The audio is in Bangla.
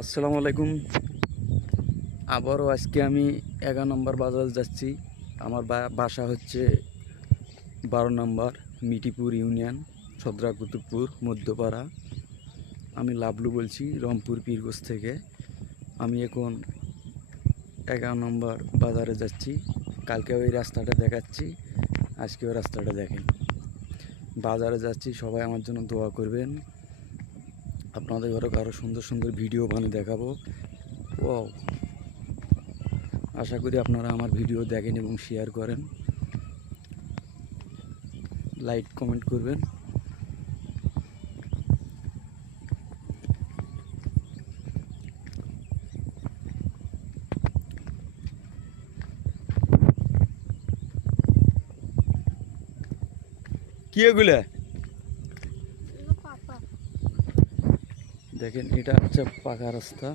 আসসালামু আলাইকুম। আবারও আজকে আমি 11 নম্বর বাজার যাচ্ছি। আমার বাসা হচ্ছে 12 নম্বর মিটিপুর ইউনিয়ন, সদরা কুতুবপুর, মধ্যপাড়া। আমি লাবলু বলছি, রংপুর পীরগঞ্জ থেকে। আমি এখন 11 নম্বর বাজারে যাচ্ছি। কালকে ওই রাস্তাটা দেখাচ্ছি, আজকে ওই রাস্তাটা দেখেন। বাজারে যাচ্ছি, সবাই আমার জন্য দোয়া করবেন। আপনাদের ঘরে আরও সুন্দর সুন্দর ভিডিও বানিয়ে দেখাবো। ও, আশা করি আপনারা আমার ভিডিও দেখেন এবং শেয়ার করেন, লাইক কমেন্ট করবেন। কি এগুলা দেখেন, এটা হচ্ছে পাকা রাস্তা।